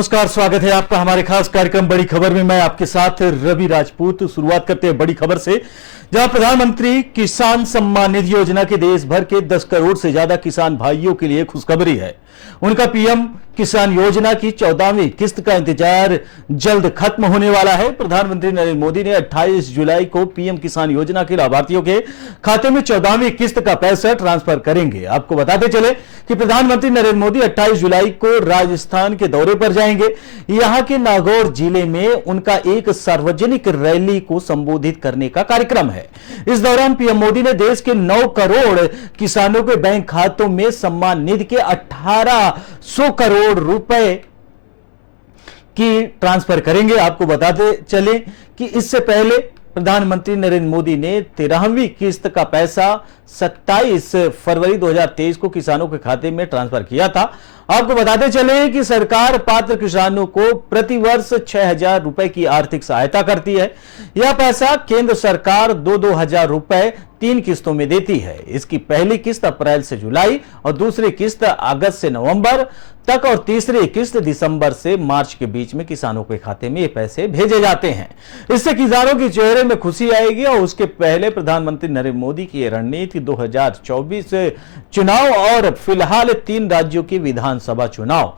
नमस्कार, स्वागत है आपका हमारे खास कार्यक्रम बड़ी खबर में। मैं आपके साथ रवि राजपूत। शुरुआत करते हैं बड़ी खबर से, जहां प्रधानमंत्री किसान सम्मान निधि योजना के देश भर के 10 करोड़ से ज्यादा किसान भाइयों के लिए खुशखबरी है। उनका पीएम किसान योजना की 14वीं किस्त का इंतजार जल्द खत्म होने वाला है। प्रधानमंत्री नरेंद्र मोदी ने 28 जुलाई को पीएम किसान योजना के लाभार्थियों के खाते में 14वीं किस्त का पैसा ट्रांसफर करेंगे। आपको बताते चले कि प्रधानमंत्री नरेंद्र मोदी 28 जुलाई को राजस्थान के दौरे पर जाएंगे। यहां के नागौर जिले में उनका एक सार्वजनिक रैली को संबोधित करने का कार्यक्रम है। इस दौरान पीएम मोदी ने देश के 9 करोड़ किसानों के बैंक खातों में सम्मान निधि के 1800 करोड़ रुपए की ट्रांसफर करेंगे। आपको बताते चले कि इससे पहले प्रधानमंत्री नरेंद्र मोदी ने 13वीं किस्त का पैसा 27 फरवरी 2023 को किसानों के खाते में ट्रांसफर किया था। आपको बताते चले कि सरकार पात्र किसानों को प्रतिवर्ष 6,000 रुपए की आर्थिक सहायता करती है। यह पैसा केंद्र सरकार 2-2 हजार रुपए 3 किस्तों में देती है। इसकी पहली किस्त अप्रैल से जुलाई और दूसरी किस्त अगस्त से नवंबर तक और तीसरी किस्त दिसंबर से मार्च के बीच में किसानों के खाते में ये पैसे भेजे जाते हैं। इससे किसानों के चेहरे में खुशी आएगी। और उसके पहले प्रधानमंत्री नरेंद्र मोदी की रणनीति 2024 चुनाव और फिलहाल 3 राज्यों के विधानसभा चुनाव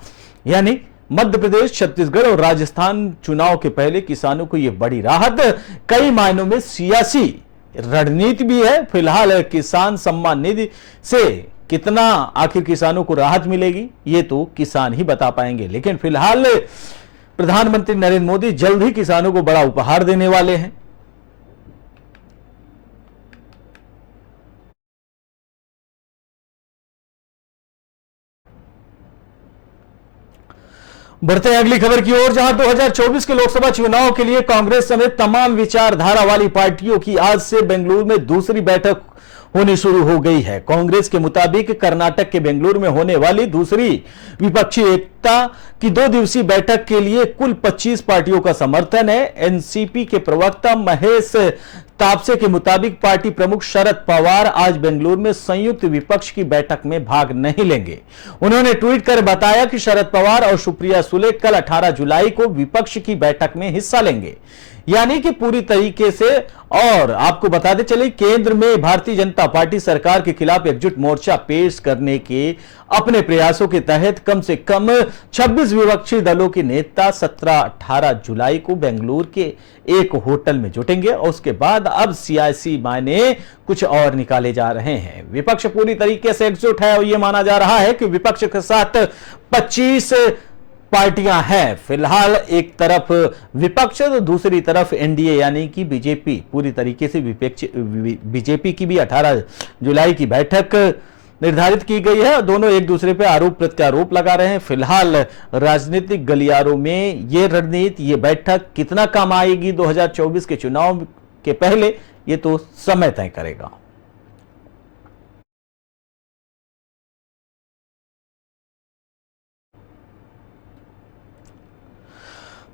यानी मध्य प्रदेश, छत्तीसगढ़ और राजस्थान चुनाव के पहले किसानों को यह बड़ी राहत, कई मायनों में सियासी रणनीति भी है। फिलहाल किसान सम्मान निधि से कितना आखिर किसानों को राहत मिलेगी ये तो किसान ही बता पाएंगे, लेकिन फिलहाल प्रधानमंत्री नरेंद्र मोदी जल्द ही किसानों को बड़ा उपहार देने वाले हैं। बढ़ते हैं अगली खबर की ओर, जहां 2024 के लोकसभा चुनाव के लिए कांग्रेस समेत तमाम विचारधारा वाली पार्टियों की आज से बेंगलुरु में दूसरी बैठक होनी शुरू हो गई है। कांग्रेस के मुताबिक कर्नाटक के बेंगलुरु में होने वाली दूसरी विपक्षी एकता की 2 दिवसीय बैठक के लिए कुल 25 पार्टियों का समर्थन है। एनसीपी के प्रवक्ता महेश तापसे के मुताबिक पार्टी प्रमुख शरद पवार आज बेंगलुरु में संयुक्त विपक्ष की बैठक में भाग नहीं लेंगे। उन्होंने ट्वीट कर बताया कि शरद पवार और सुप्रिया सुले कल 18 जुलाई को विपक्ष की बैठक में हिस्सा लेंगे, यानी कि पूरी तरीके से। और आपको बताते चले, केंद्र में भारतीय जनता पार्टी सरकार के खिलाफ एकजुट मोर्चा पेश करने के अपने प्रयासों के तहत कम से कम 26 विपक्षी दलों के नेता 17-18 जुलाई को बेंगलुरु के एक होटल में जुटेंगे। और उसके बाद अब सियासी मायने कुछ और निकाले जा रहे हैं। विपक्ष पूरी तरीके से एकजुट है और यह माना जा रहा है कि विपक्ष के साथ 25 पार्टियां हैं। फिलहाल एक तरफ विपक्ष तो दूसरी तरफ एनडीए यानी कि बीजेपी। पूरी तरीके से बीजेपी की भी 18 जुलाई की बैठक निर्धारित की गई है। दोनों एक दूसरे पर आरोप प्रत्यारोप लगा रहे हैं। फिलहाल राजनीतिक गलियारों में ये रणनीति, ये बैठक कितना काम आएगी 2024 के चुनाव के पहले, ये तो समय तय करेगा।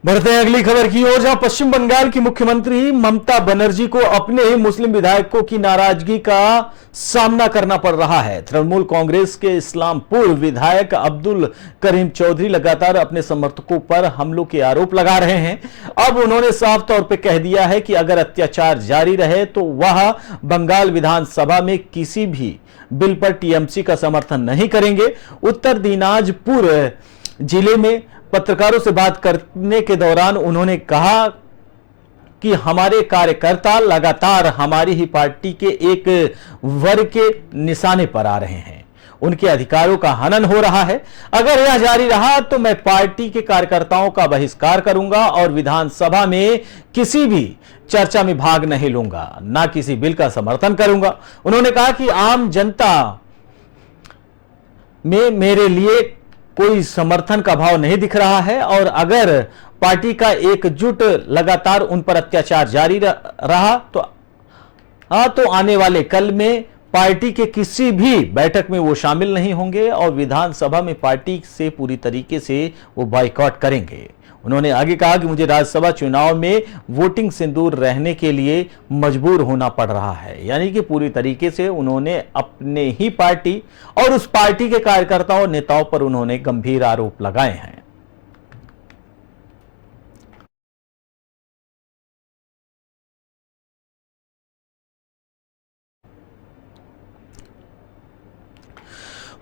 बढ़ते हैं अगली खबर की ओर, जहां पश्चिम बंगाल की मुख्यमंत्री ममता बनर्जी को अपने ही मुस्लिम विधायकों की नाराजगी का सामना करना पड़ रहा है। तृणमूल कांग्रेस के इस्लामपुर विधायक अब्दुल करीम चौधरी लगातार अपने समर्थकों पर हमलों के आरोप लगा रहे हैं। अब उन्होंने साफ तौर पर कह दिया है कि अगर अत्याचार जारी रहे तो वह बंगाल विधानसभा में किसी भी बिल पर टीएमसी का समर्थन नहीं करेंगे। उत्तर दिनाजपुर जिले में पत्रकारों से बात करने के दौरान उन्होंने कहा कि हमारे कार्यकर्ता लगातार हमारी ही पार्टी के एक वर्ग के निशाने पर आ रहे हैं। उनके अधिकारों का हनन हो रहा है। अगर यह जारी रहा तो मैं पार्टी के कार्यकर्ताओं का बहिष्कार करूंगा और विधानसभा में किसी भी चर्चा में भाग नहीं लूंगा, ना किसी बिल का समर्थन करूंगा। उन्होंने कहा कि आम जनता में मेरे लिए कोई समर्थन का भाव नहीं दिख रहा है और अगर पार्टी का एकजुट लगातार उन पर अत्याचार जारी रहा तो आने वाले कल में पार्टी के किसी भी बैठक में वो शामिल नहीं होंगे और विधानसभा में पार्टी से पूरी तरीके से वो बाइकआउट करेंगे। उन्होंने आगे कहा कि मुझे राज्यसभा चुनाव में वोटिंग सिंदूर रहने के लिए मजबूर होना पड़ रहा है। यानी कि पूरी तरीके से उन्होंने अपने ही पार्टी और उस पार्टी के कार्यकर्ताओं और नेताओं पर उन्होंने गंभीर आरोप लगाए हैं।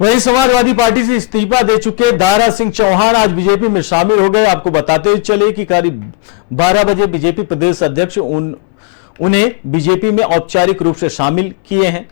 वहीं समाजवादी पार्टी से इस्तीफा दे चुके दारा सिंह चौहान आज बीजेपी में शामिल हो गए। आपको बताते चले कि करीब 12 बजे बीजेपी प्रदेश अध्यक्ष उन्हें बीजेपी में औपचारिक रूप से शामिल किए हैं।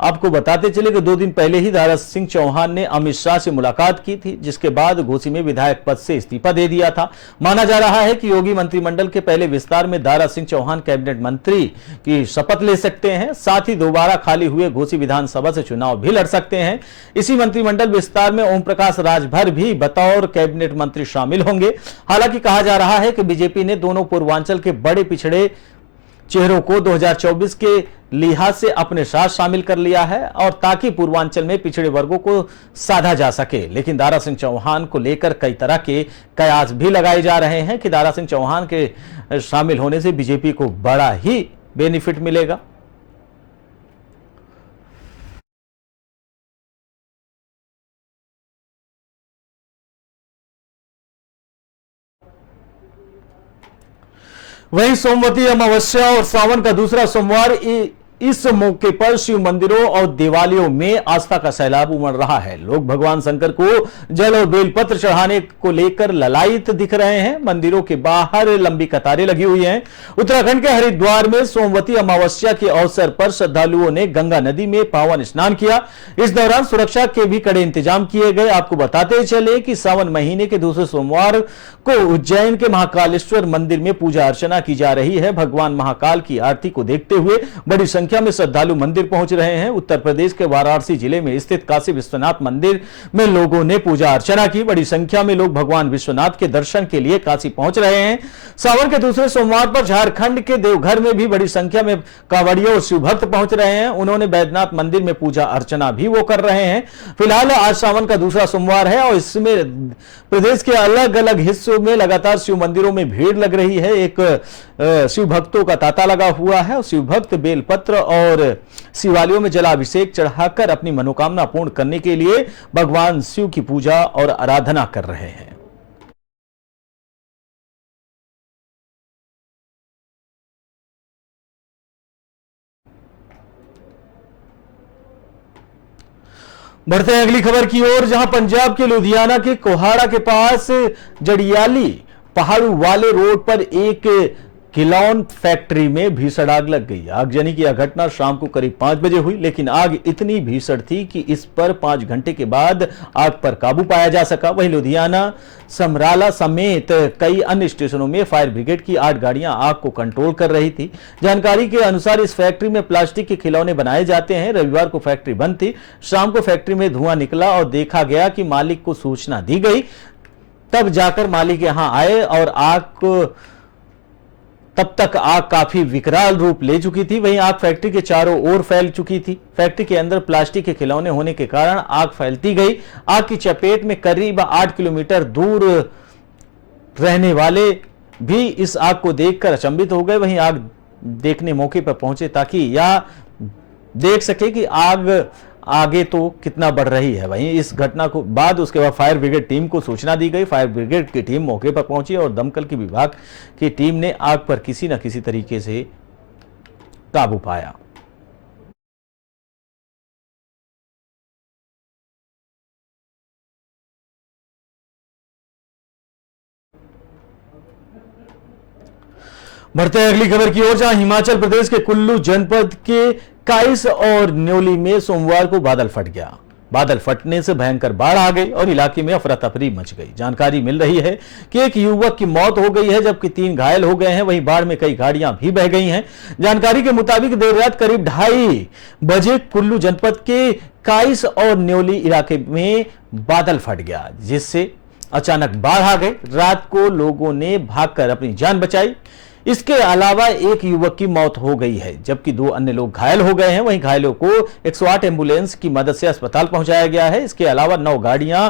आपको बताते चले कि 2 दिन पहले ही दारा सिंह चौहान ने अमित शाह से मुलाकात की थी, जिसके बाद घोसी में विधायक पद से इस्तीफा दे दिया था। माना जा रहा है कि योगी मंत्रिमंडल के पहले विस्तार में दारा सिंह चौहान कैबिनेट मंत्री की शपथ ले सकते हैं, साथ ही दोबारा खाली हुए घोसी विधानसभा से चुनाव भी लड़ सकते हैं। इसी मंत्रिमंडल विस्तार में ओम प्रकाश राजभर भी बतौर कैबिनेट मंत्री शामिल होंगे। हालांकि कहा जा रहा है कि बीजेपी ने दोनों पूर्वांचल के बड़े पिछड़े चेहरों को 2024 के लिहाज से अपने साथ शामिल कर लिया है, और ताकि पूर्वांचल में पिछड़े वर्गों को साधा जा सके। लेकिन दारा सिंह चौहान को लेकर कई तरह के कयास भी लगाए जा रहे हैं कि दारा सिंह चौहान के शामिल होने से बीजेपी को बड़ा ही बेनिफिट मिलेगा। वहीं सोमवती अमावस्या और सावन का दूसरा सोमवार इस मौके पर शिव मंदिरों और देवालयों में आस्था का सैलाब उमड़ रहा है। लोग भगवान शंकर को जल और बेलपत्र चढ़ाने को लेकर ललायित दिख रहे हैं। मंदिरों के बाहर लंबी कतारें लगी हुई हैं। उत्तराखंड के हरिद्वार में सोमवती अमावस्या के अवसर पर श्रद्धालुओं ने गंगा नदी में पावन स्नान किया। इस दौरान सुरक्षा के भी कड़े इंतजाम किए गए। आपको बताते चले कि सावन महीने के दूसरे सोमवार को उज्जैन के महाकालेश्वर मंदिर में पूजा अर्चना की जा रही है। भगवान महाकाल की आरती को देखते हुए बड़ी संख्या में श्रद्धालु मंदिर पहुंच रहे हैं। उत्तर प्रदेश के वाराणसी जिले में स्थित काशी विश्वनाथ मंदिर में लोगों ने पूजा अर्चना की। बड़ी संख्या में लोग भगवान विश्वनाथ के दर्शन के लिए काशी पहुंच रहे हैं। सावन के दूसरे सोमवार पर झारखंड के देवघर में भी बड़ी संख्या में कांवड़ियों और शिव भक्त पहुंच रहे हैं। उन्होंने बैद्यनाथ मंदिर में पूजा अर्चना भी वो कर रहे हैं। फिलहाल आज सावन का दूसरा सोमवार है और इसमें प्रदेश के अलग अलग हिस्सों में लगातार शिव मंदिरों में भीड़ लग रही है। एक शिव भक्तों का तांता लगा हुआ है और शिव भक्त बेलपत्र और शिवालयों में जलाभिषेक चढ़ाकर अपनी मनोकामना पूर्ण करने के लिए भगवान शिव की पूजा और आराधना कर रहे हैं। बढ़ते हैं अगली खबर की ओर, जहां पंजाब के लुधियाना के कोहाड़ा के पास जड़ियाली पहाड़ू वाले रोड पर एक खिलौन फैक्ट्री में भीषण आग लग गई। आगजनी की यह घटना शाम को करीब 5 बजे हुई, लेकिन आग इतनी भीषण थी कि इस पर 5 घंटे के बाद आग पर काबू पाया जा सका। वहीं लुधियाना, समराला समेत कई अन्य स्टेशनों में फायर ब्रिगेड की 8 गाड़ियां आग को कंट्रोल कर रही थी। जानकारी के अनुसार इस फैक्ट्री में प्लास्टिक के खिलौने बनाए जाते हैं। रविवार को फैक्ट्री बंद थी। शाम को फैक्ट्री में धुआं निकला और देखा गया कि मालिक को सूचना दी गई। तब जाकर मालिक यहां आए और तब तक आग काफी विकराल रूप ले चुकी थी। वहीं आग फैक्ट्री के चारों ओर फैल चुकी थी। फैक्ट्री के अंदर प्लास्टिक के खिलौने होने के कारण आग फैलती गई। आग की चपेट में करीब 8 किलोमीटर दूर रहने वाले भी इस आग को देखकर अचंभित हो गए। वहीं आग देखने मौके पर पहुंचे ताकि यह देख सके कि आग आगे तो कितना बढ़ रही है। वहीं इस घटना को बाद उसके बाद फायर ब्रिगेड टीम को सूचना दी गई। फायर ब्रिगेड की टीम मौके पर पहुंची और दमकल की विभाग की टीम ने आग पर किसी न किसी तरीके से काबू पाया। बढ़ते हैं अगली खबर की ओर, जहां हिमाचल प्रदेश के कुल्लू जनपद के काइस और न्योली में सोमवार को बादल फट गया। बादल फटने से भयंकर बाढ़ आ गई और इलाके में अफरा तफरी मच गई। जानकारी मिल रही है कि एक युवक की मौत हो गई है जबकि 3 घायल हो गए हैं। वहीं बाढ़ में कई गाड़ियां भी बह गई हैं। जानकारी के मुताबिक देर रात करीब 2:30 बजे कुल्लू जनपद के काइस और न्योली इलाके में बादल फट गया, जिससे अचानक बाढ़ आ गई। रात को लोगों ने भागकर अपनी जान बचाई। इसके अलावा एक युवक की मौत हो गई है जबकि 2 अन्य लोग घायल हो गए हैं। वहीं घायलों को 108 एम्बुलेंस की मदद से अस्पताल पहुंचाया गया है। इसके अलावा 9 गाड़ियां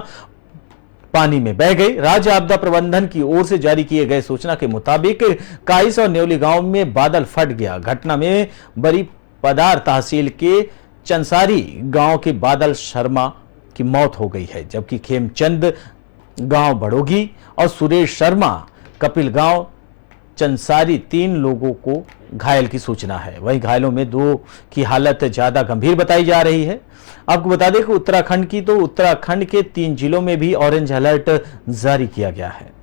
पानी में बह गई। राज्य आपदा प्रबंधन की ओर से जारी किए गए सूचना के मुताबिक काइस और न्योली गांव में बादल फट गया। घटना में बड़ी पदार तहसील के चंसारी गांव के बादल शर्मा की मौत हो गई है, जबकि खेमचंद गांव बड़ोगी और सुरेश शर्मा कपिल गांव चंसारी 3 लोगों को घायल की सूचना है। वहीं घायलों में 2 की हालत ज्यादा गंभीर बताई जा रही है। आपको बता दें कि उत्तराखंड के 3 जिलों में भी ऑरेंज अलर्ट जारी किया गया है।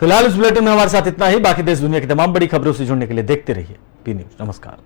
फिलहाल इस बुलेटिन में हमारे साथ इतना ही। बाकी देश दुनिया की तमाम बड़ी खबरों से जुड़ने के लिए देखते रहिए पी न्यूज। नमस्कार।